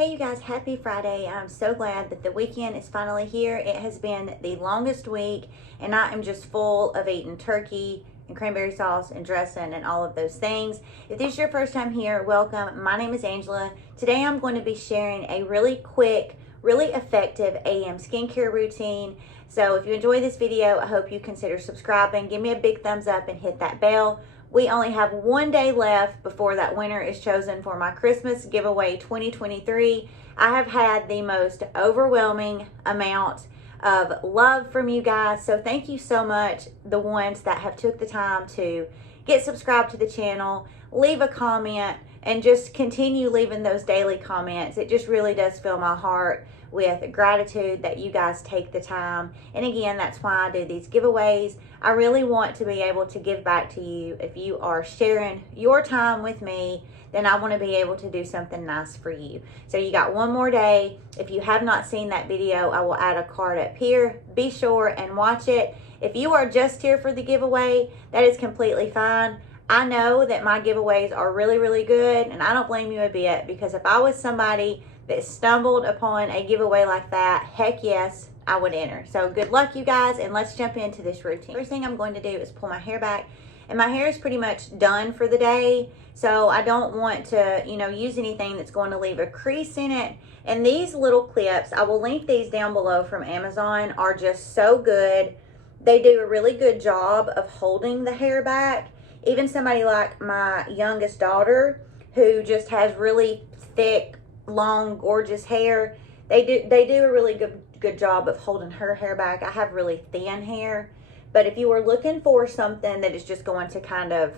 Hey you guys, happy Friday. I'm so glad that the weekend is finally here. It has been the longest week and I am just full of eating turkey and cranberry sauce and dressing and all of those things. If this is your first time here, welcome. My name is Angela. Today I'm going to be sharing a really quick, really effective AM skincare routine. So if you enjoy this video, I hope you consider subscribing. Give me a big thumbs up and hit that bell. We only have one day left before that winner is chosen for my Christmas giveaway 2023. I have had the most overwhelming amount of love from you guys. So thank you so much, the ones that have took the time to get subscribed to the channel, leave a comment, and just continue leaving those daily comments. It just really does fill my heart with gratitude that you guys take the time. And again, that's why I do these giveaways. I really want to be able to give back to you. If you are sharing your time with me, then I want to be able to do something nice for you. So you got one more day. If you have not seen that video, I will add a card up here. Be sure and watch it. If you are just here for the giveaway, that is completely fine. I know that my giveaways are really, really good, and I don't blame you a bit, because if I was somebody that stumbled upon a giveaway like that, heck yes, I would enter. So good luck, you guys, and let's jump into this routine. First thing I'm going to do is pull my hair back, and my hair is pretty much done for the day, so I don't want to, use anything that's going to leave a crease in it. And these little clips, I will link these down below, from Amazon, are just so good. They do a really good job of holding the hair back. Even somebody like my youngest daughter, who just has really thick, long, gorgeous hair, they do a really good job of holding her hair back. I have really thin hair, but if you are looking for something that is just going to kind of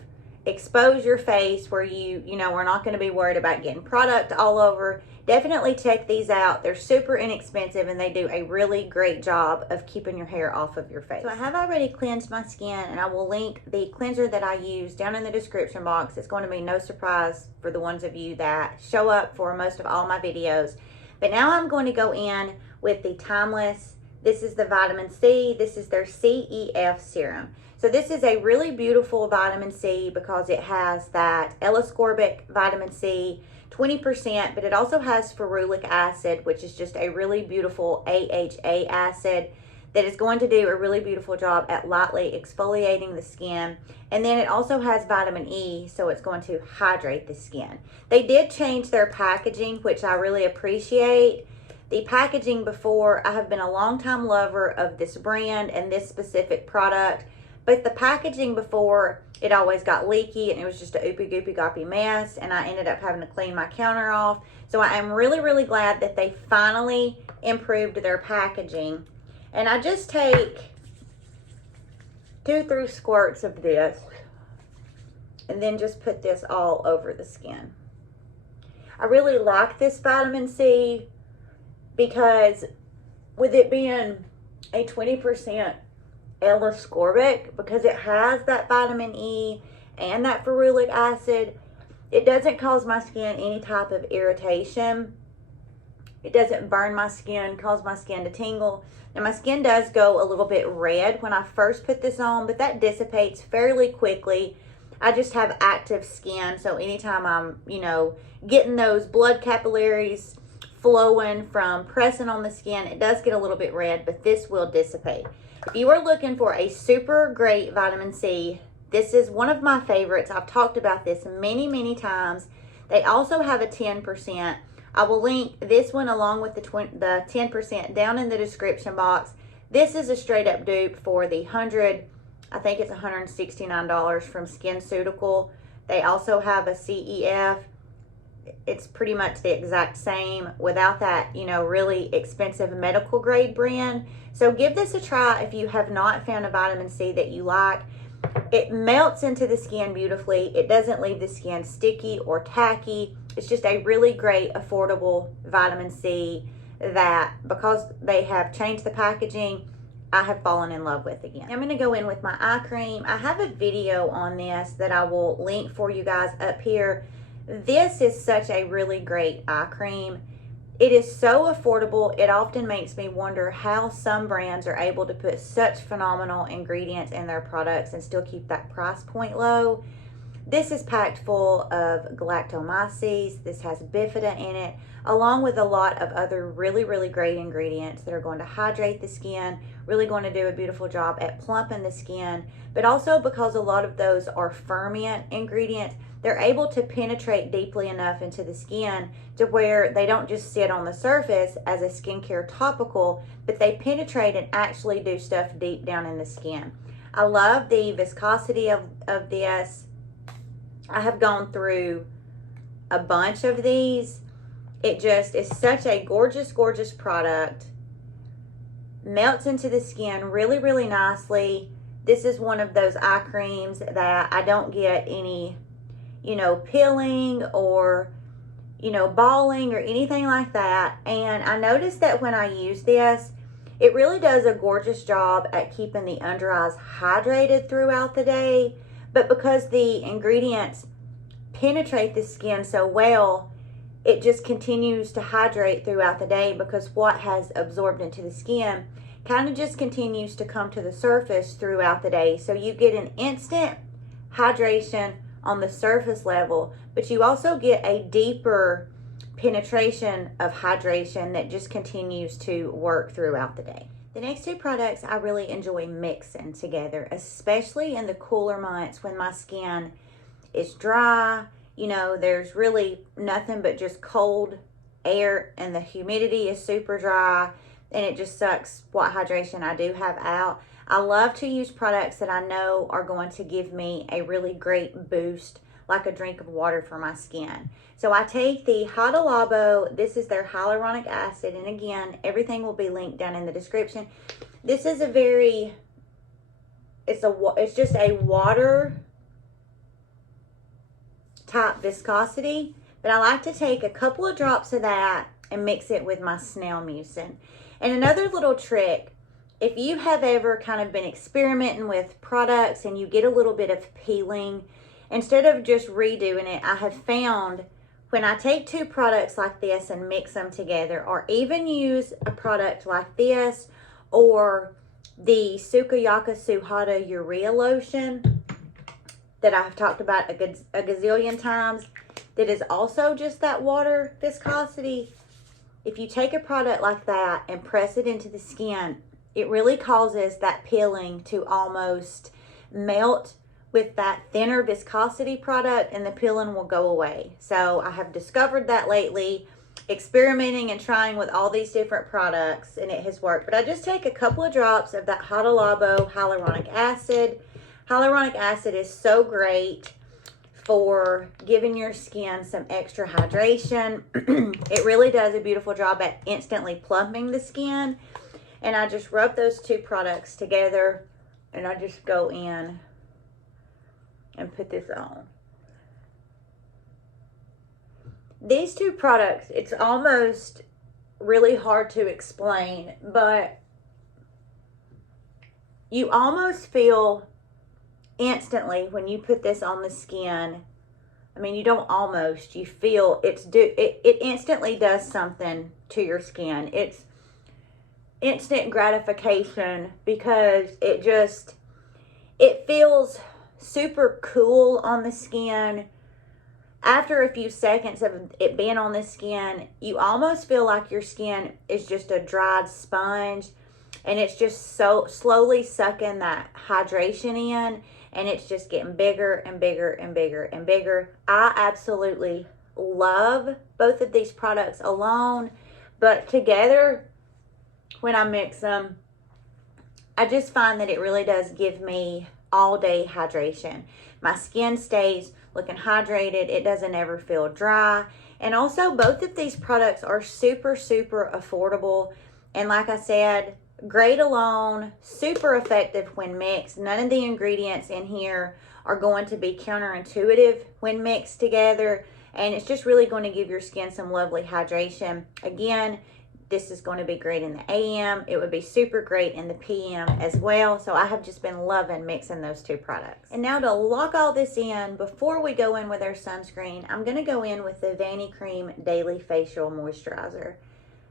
expose your face, where we're not going to be worried about getting product all over, definitely check these out. They're super inexpensive and they do a really great job of keeping your hair off of your face. So I have already cleansed my skin, and I will link the cleanser that I use down in the description box. It's going to be no surprise for the ones of you that show up for most of all my videos. But now I'm going to go in with the Timeless. This is the vitamin C. This is their CEF serum. So this is a really beautiful vitamin C because it has that L-ascorbic vitamin C, 20%, but it also has ferulic acid, which is just a really beautiful AHA acid that is going to do a really beautiful job at lightly exfoliating the skin. And then it also has vitamin E, so it's going to hydrate the skin. They did change their packaging, which I really appreciate. The packaging before, I have been a long-time lover of this brand and this specific product, but the packaging before, it always got leaky and it was just a oopy goopy goppy mess, and I ended up having to clean my counter off. So I am really, really glad that they finally improved their packaging. And I just take 2-3 squirts of this and then just put this all over the skin. I really like this vitamin C because with it being a 20% L-ascorbic, because it has that vitamin E and that ferulic acid, it doesn't cause my skin any type of irritation. It doesn't burn my skin, cause my skin to tingle. Now my skin does go a little bit red when I first put this on, but that dissipates fairly quickly. I just have active skin, so anytime I'm, getting those blood capillaries flowing from pressing on the skin, it does get a little bit red, but this will dissipate. If you are looking for a super great vitamin C, this is one of my favorites. I've talked about this many, many times. They also have a 10%. I will link this one along with the 10% down in the description box. This is a straight up dupe for the I think it's $169 from SkinCeutical. They also have a CEF. It's pretty much the exact same without that, really expensive medical grade brand. So give this a try if you have not found a vitamin C that you like. It melts into the skin beautifully. It doesn't leave the skin sticky or tacky. It's just a really great, affordable vitamin C that, because they have changed the packaging, I have fallen in love with again. I'm going to go in with my eye cream. I have a video on this that I will link for you guys up here. This is such a really great eye cream. It is so affordable. It often makes me wonder how some brands are able to put such phenomenal ingredients in their products and still keep that price point low. This is packed full of galactomyces. This has bifida in it, along with a lot of other really, really great ingredients that are going to hydrate the skin, really going to do a beautiful job at plumping the skin. But also, because a lot of those are ferment ingredients, they're able to penetrate deeply enough into the skin to where they don't just sit on the surface as a skincare topical, but they penetrate and actually do stuff deep down in the skin. I love the viscosity of this. I have gone through a bunch of these. It just is such a gorgeous, gorgeous product. Melts into the skin really, really nicely. This is one of those eye creams that I don't get any, peeling or, balling or anything like that. And I noticed that when I use this, it really does a gorgeous job at keeping the under eyes hydrated throughout the day. But because the ingredients penetrate the skin so well, it just continues to hydrate throughout the day, because what has absorbed into the skin kind of just continues to come to the surface throughout the day. So you get an instant hydration on the surface level, but you also get a deeper penetration of hydration that just continues to work throughout the day. The next two products I really enjoy mixing together, especially in the cooler months when my skin is dry. There's really nothing but just cold air and the humidity is super dry, and it just sucks what hydration I do have out. I love to use products that I know are going to give me a really great boost, like a drink of water for my skin. So I take the Hadalabo. This is their hyaluronic acid, and again, everything will be linked down in the description. This is it's just a water type viscosity, but I like to take a couple of drops of that and mix it with my snail mucin. And another little trick, if you have ever kind of been experimenting with products and you get a little bit of peeling, instead of just redoing it, I have found when I take two products like this and mix them together, or even use a product like this or the Sukiyaka Suhada Urea Lotion that I've talked about a gazillion times, that is also just that water viscosity. If you take a product like that and press it into the skin, it really causes that peeling to almost melt with that thinner viscosity product, and the peeling will go away. So I have discovered that lately, experimenting and trying with all these different products, and it has worked. But I just take a couple of drops of that Hadalabo hyaluronic acid. Hyaluronic acid is so great for giving your skin some extra hydration. It really does a beautiful job at instantly plumping the skin. And I just rub those two products together, and I just go in and put this on. These two products, it's almost really hard to explain, but you almost feel instantly when you put this on the skin. I mean, you don't almost, you feel it instantly does something to your skin. It's instant gratification, because it feels super cool on the skin. After a few seconds of it being on the skin, you almost feel like your skin is just a dried sponge, and it's just so slowly sucking that hydration in, and it's just getting bigger and bigger and bigger and bigger. I absolutely love both of these products alone, but together, when I mix them, I just find that it really does give me all day hydration. My skin stays looking hydrated. It doesn't ever feel dry. And also, both of these products are super, super affordable. And like I said, great alone, super effective when mixed. None of the ingredients in here are going to be counterintuitive when mixed together. And it's just really going to give your skin some lovely hydration. Again, this is going to be great in the AM. It would be super great in the PM as well. So I have just been loving mixing those two products. And now to lock all this in, before we go in with our sunscreen, I'm going to go in with the Vanicream Daily Facial Moisturizer.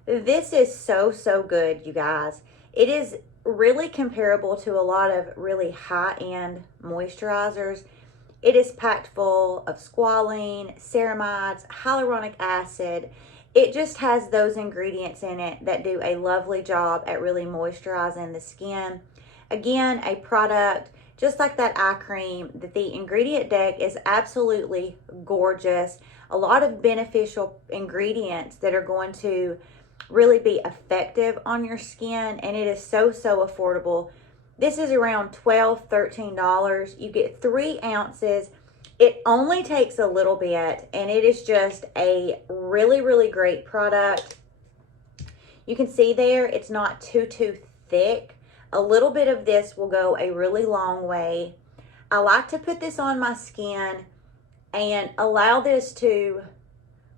This is so, so good, you guys. It is really comparable to a lot of really high-end moisturizers. It is packed full of squalene, ceramides, hyaluronic acid. It just has those ingredients in it that do a lovely job at really moisturizing the skin. Again, a product just like that eye cream, that the ingredient deck is absolutely gorgeous. A lot of beneficial ingredients that are going to really be effective on your skin, and it is so affordable. This is around $12, $13. You get 3 ounces. It only takes a little bit, and it is just a really great product. You can see there, it's not too thick. A little bit of this will go a really long way. I like to put this on my skin and allow this to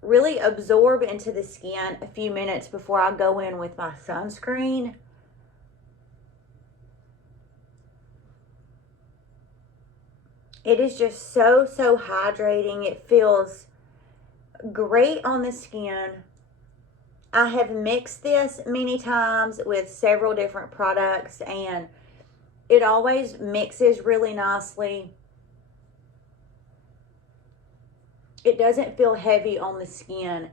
really absorb into the skin a few minutes before I go in with my sunscreen. It is just so hydrating. It feels great on the skin. I have mixed this many times with several different products, and it always mixes really nicely. It doesn't feel heavy on the skin.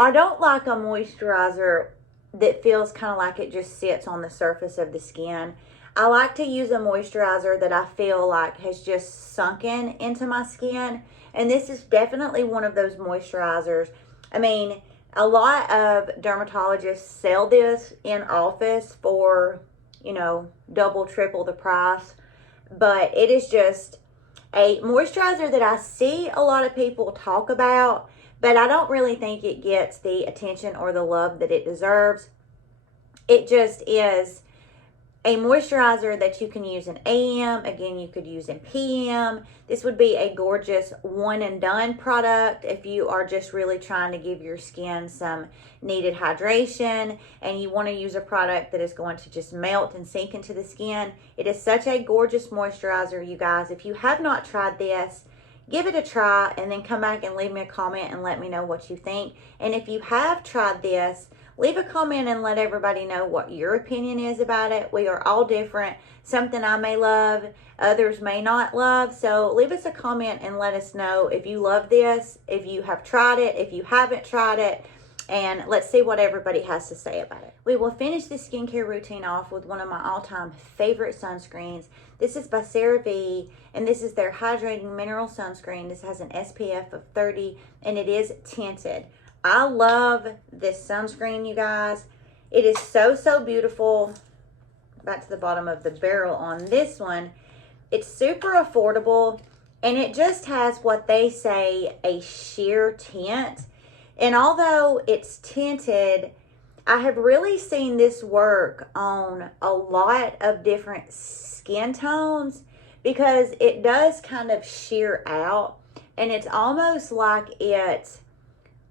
I don't like a moisturizer that feels kind of like it just sits on the surface of the skin. I like to use a moisturizer that I feel like has just sunken into my skin, and this is definitely one of those moisturizers. I mean, a lot of dermatologists sell this in office for, you know, double, triple the price. But it is just a moisturizer that I see a lot of people talk about, but I don't really think it gets the attention or the love that it deserves. It just is a moisturizer that you can use in AM. Again, you could use in PM. This would be a gorgeous one and done product if you are just really trying to give your skin some needed hydration and you want to use a product that is going to just melt and sink into the skin. It is such a gorgeous moisturizer, you guys. If you have not tried this, give it a try and then come back and leave me a comment and let me know what you think. And if you have tried this, leave a comment and let everybody know what your opinion is about it. We are all different. Something I may love, others may not love. So leave us a comment and let us know if you love this, if you have tried it, if you haven't tried it, and let's see what everybody has to say about it. We will finish this skincare routine off with one of my all-time favorite sunscreens. This is by CeraVe, and this is their Hydrating Mineral Sunscreen. This has an SPF of 30, and it is tinted. I love this sunscreen, you guys. It is so beautiful. Back to the bottom of the barrel on this one. It's super affordable, and it just has what they say a sheer tint. And although it's tinted, I have really seen this work on a lot of different skin tones because it does kind of sheer out, and it's almost like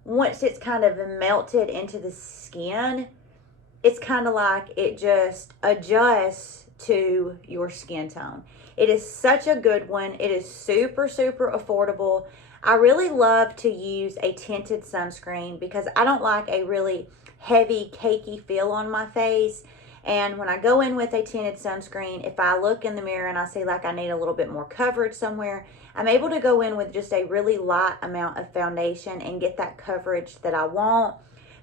once it's kind of melted into the skin, it's kind of like it just adjusts to your skin tone. It is such a good one. It is super affordable. I really love to use a tinted sunscreen because I don't like a really heavy, cakey feel on my face. And when I go in with a tinted sunscreen, if I look in the mirror and I see like I need a little bit more coverage somewhere, I'm able to go in with just a really light amount of foundation and get that coverage that I want.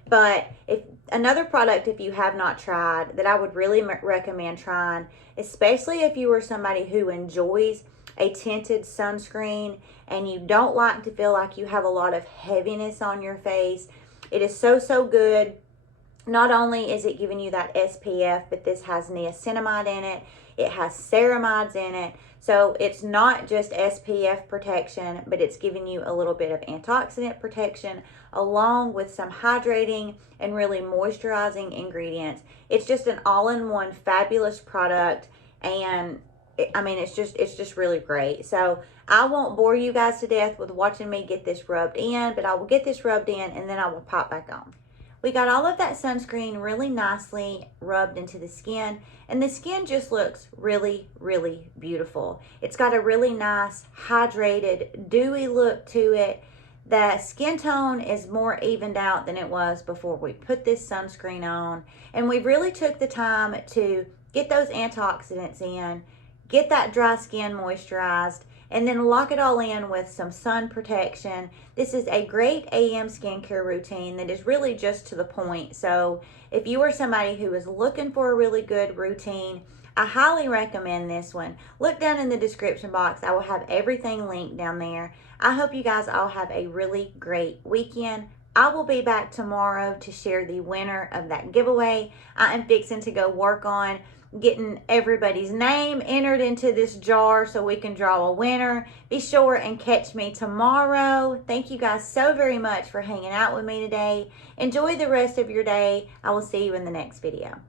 But if another product, if you have not tried, that I would really recommend trying, especially if you are somebody who enjoys a tinted sunscreen and you don't like to feel like you have a lot of heaviness on your face, it is so good. Not only is it giving you that SPF, but this has niacinamide in it. It has ceramides in it. So it's not just SPF protection, but it's giving you a little bit of antioxidant protection along with some hydrating and really moisturizing ingredients. It's just an all-in-one fabulous product, and it's just really great. So I won't bore you guys to death with watching me get this rubbed in, but I will get this rubbed in and then I will pop back on. We got all of that sunscreen really nicely rubbed into the skin, and the skin just looks really beautiful. It's got a really nice hydrated, dewy look to it. The skin tone is more evened out than it was before we put this sunscreen on, and we really took the time to get those antioxidants in, get that dry skin moisturized, and then lock it all in with some sun protection. This is a great AM skincare routine that is really just to the point. So if you are somebody who is looking for a really good routine, I highly recommend this one. Look down in the description box. I will have everything linked down there. I hope you guys all have a really great weekend. I will be back tomorrow to share the winner of that giveaway. I am fixing to go work on getting everybody's name entered into this jar so we can draw a winner. Be sure and catch me tomorrow. Thank you guys so very much for hanging out with me today. Enjoy the rest of your day. I will see you in the next video.